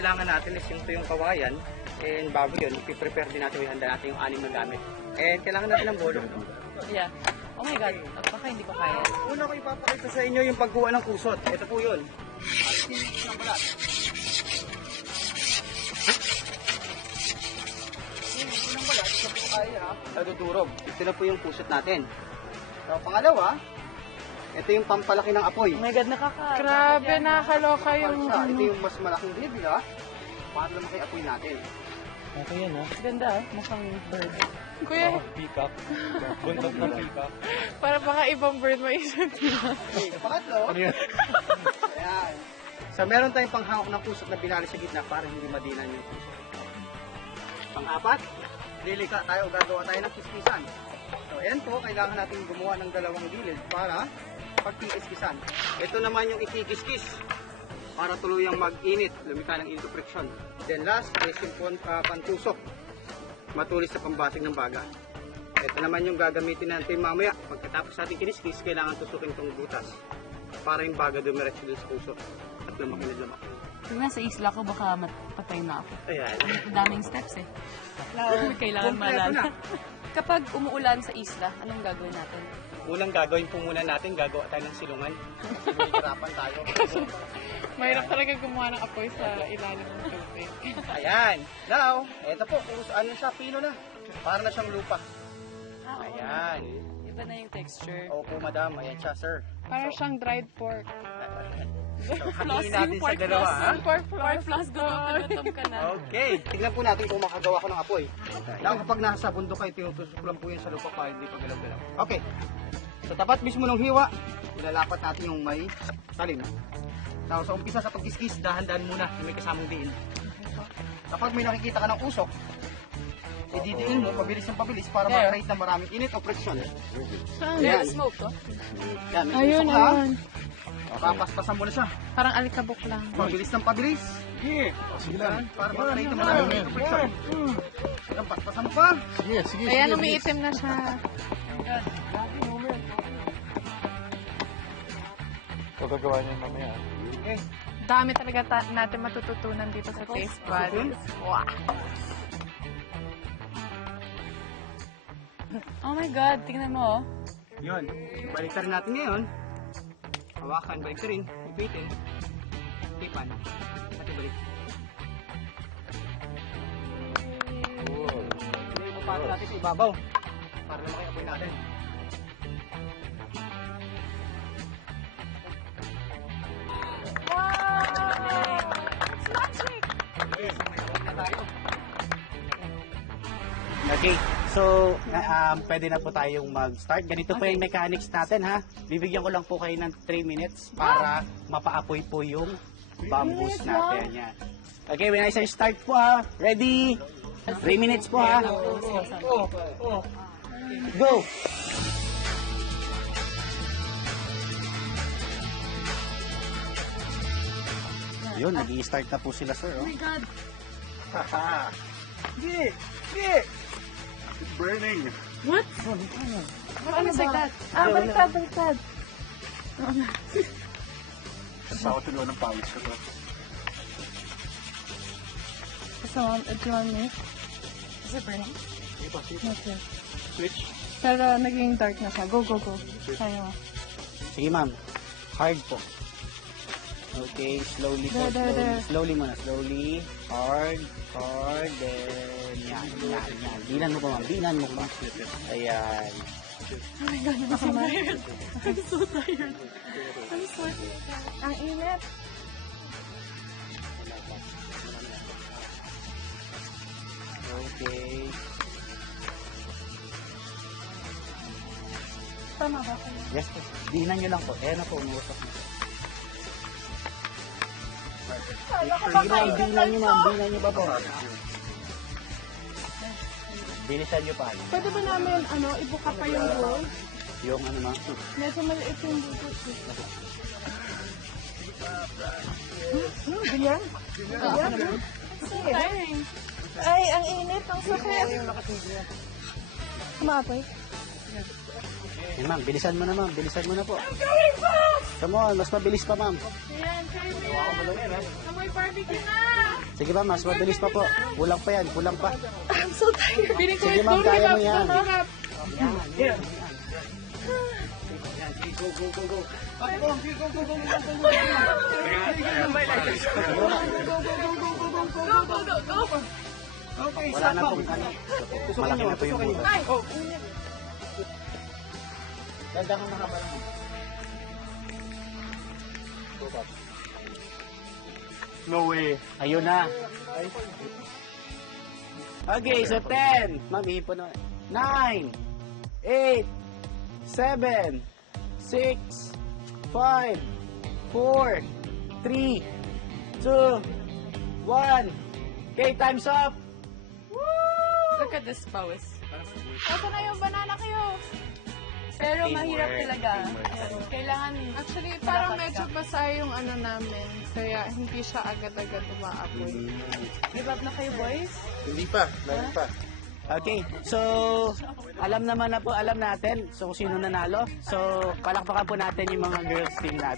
kailangan natin is yung tuyong kawayan. And bago yun, ipiprepare din natin, ihanda natin yung anim na gamit. And kailangan natin ng bolo. Yeah. Oh my God, baka hindi ko kaya. Una ko ipapakita sa inyo yung pagkuha ng kusot. Ito po yun. Ang balat. Yung balat, ito po ay nadudurog. Ito na po yung kusot natin. So, pangalawa, ito yung pampalaki ng apoy. Oh my God, Grabe, nakakaloka yung Ito yung mas malaking bibila para lumaki apoy natin. Okay yan, ha? Ganda ah, mukhang bird. Kuya, Peacock. Buntot ng peacock. para baka ibang bird maisip nila. Okay, pangatlo. Ano yan? Ayan. So, meron tayong panghawak ng kusot na binali sa gitna para hindi madinan yung kusot. Pang-apat, lilika tayo, gagawa tayo ng kiskisan. So, ayan po, kailangan natin gumawa ng dalawang gilid para pagkikiskisan. Ito naman yung ikikiskis para tuluyang mag-init, lumika ng init o friction. Then last is yung pantusok, matulis sa pambasig ng baga. Ito naman yung gagamitin natin mamaya. Pagkatapos natin kiniskis, kailangan tusukin itong butas para yung baga dumiretso dun sa puso at lumaki na lumaki. Pag nasa isla ko, baka patay na ako. Ayan. Daming steps eh. Kailangan Kompleto maalala. na. Kapag umuulan sa isla, anong gagawin natin? Unang gagawin po muna natin, gagawa tayo ng silungan. Hirapan tayo. Mahirap talaga gumawa ng apoy sa ilalim ng tubig. Ayan. Now, eto po, kung ano siya, pino na. Para na siyang lupa. Ah, oo. Ayan. Iba na yung texture. Opo, madam. Ayan siya, sir. Parang siyang dried pork. So, hatiin natin sa dalawa, ha? Pork Pork plus gutom ka na. Okay. Tignan po natin kung makagawa ko ng apoy. Now, kapag nasa bundok kayo, tinutusok lang po yun sa lupa para hindi pa galaw-galaw. Okay. So, tapat mismo ng hiwa, ilalapat natin yung may talim. Now, sa umpisa sa pagkiskis, dahan-dahan muna yung may kasamang diin. Kapag may nakikita ka ng usok, ididiin mo, pabilis ng pabilis para mag-rate na maraming init o friction. Ayan. Smoke to? Yan, may Ayun, usok ka, ayun. papaspasan mo na siya. Parang alikabok lang. Pabilis ng pabilis. Sige lang. Para mag-rate na maraming init o friction. Yan, paspasan mo pa. Sige, sige. Ayan, umiitim na siya. Ito gagawa niya mamaya. Okay. Dami talaga natin matututunan dito sa Taste Buds. Wow. Oh my God, tingnan mo oh. Yun. Baliktarin natin ngayon. Hawakan, baliktarin, ipitin, tipan, at ibalik. Cool. Ipapata natin sa ibabaw para lumaki apoy natin. Okay, so pwede na po tayong mag-start. Ganito po yung mechanics natin, ha. Bibigyan ko lang po kayo ng 3 minutes para mapaapoy po yung bamboos natin. Yan. Okay, when I say start po, ha. Ready? 3 minutes po, ha. Go! Yun, nag-i-start na po sila, sir. Oh. Oh my God. Haha! Sige! Sige! It's burning! What? Ano like that? Ah, baliktad. Sa ako tuloy ng pawis ko to. So, do you want me? Is it burning? Okay. Switch. Pero naging dark na siya. Go, go, go. Kaya mo. Sige, ma'am. Hard po. Okay, slowly po. There. Slowly muna. Slowly. Hard. Then, yan. Dinan mo pa, ma'am. Dinan mo pa. Ayan. Oh my God, I'm so tired. I'm so tired. I'm sweating. Ang init. Okay. Tama ba? Yes po. Dinan nyo lang po. Ayan na po. Umuusap na. Sige, ma'am. Dinan nyo, ma'am. Dinan nyo ba po? Bilisan nyo pa. Pwede ba namin, ibuka pa yung bowl? Yung ano, ma'am. Medyo maliit yung butot. Ganyan? Ganyan? Ay, ang init. Ang sakit. Kumapoy? Yan, ma'am. Bilisan mo na, ma'am. Bilisan mo na po. Come on. Mas mabilis pa, ma'am. Ayan, kayo na yan. Amoy barbecue na! Sige ba, mas mabilis pa po. Kulang pa yan, kulang pa. I'm so tired. Feeling ko Sige ma'am, kaya mo yan. Don't give up. Yan, yan. Sige, go, go, go, go. Go, go, go, go, go, go, go. Wala na pong ano. Malaki na po yung buto. Gandang mga kabalang. No way. Ayun na. Okay, so 10. Ma'am, ihipon na. 9, 8, 7, 6, 5, 4, 3, 2, 1. Okay, time's up. Look at this pose. Ito na yung banana kayo. Pero mahirap talaga. Kailangan, actually, parang medyo basa yung ano namin. Kaya hindi siya agad-agad umaapoy. Give up na kayo, boys? Hindi pa. Lagi pa. Okay, so alam natin so kung sino nanalo. So palakpakan po natin yung mga girls team natin.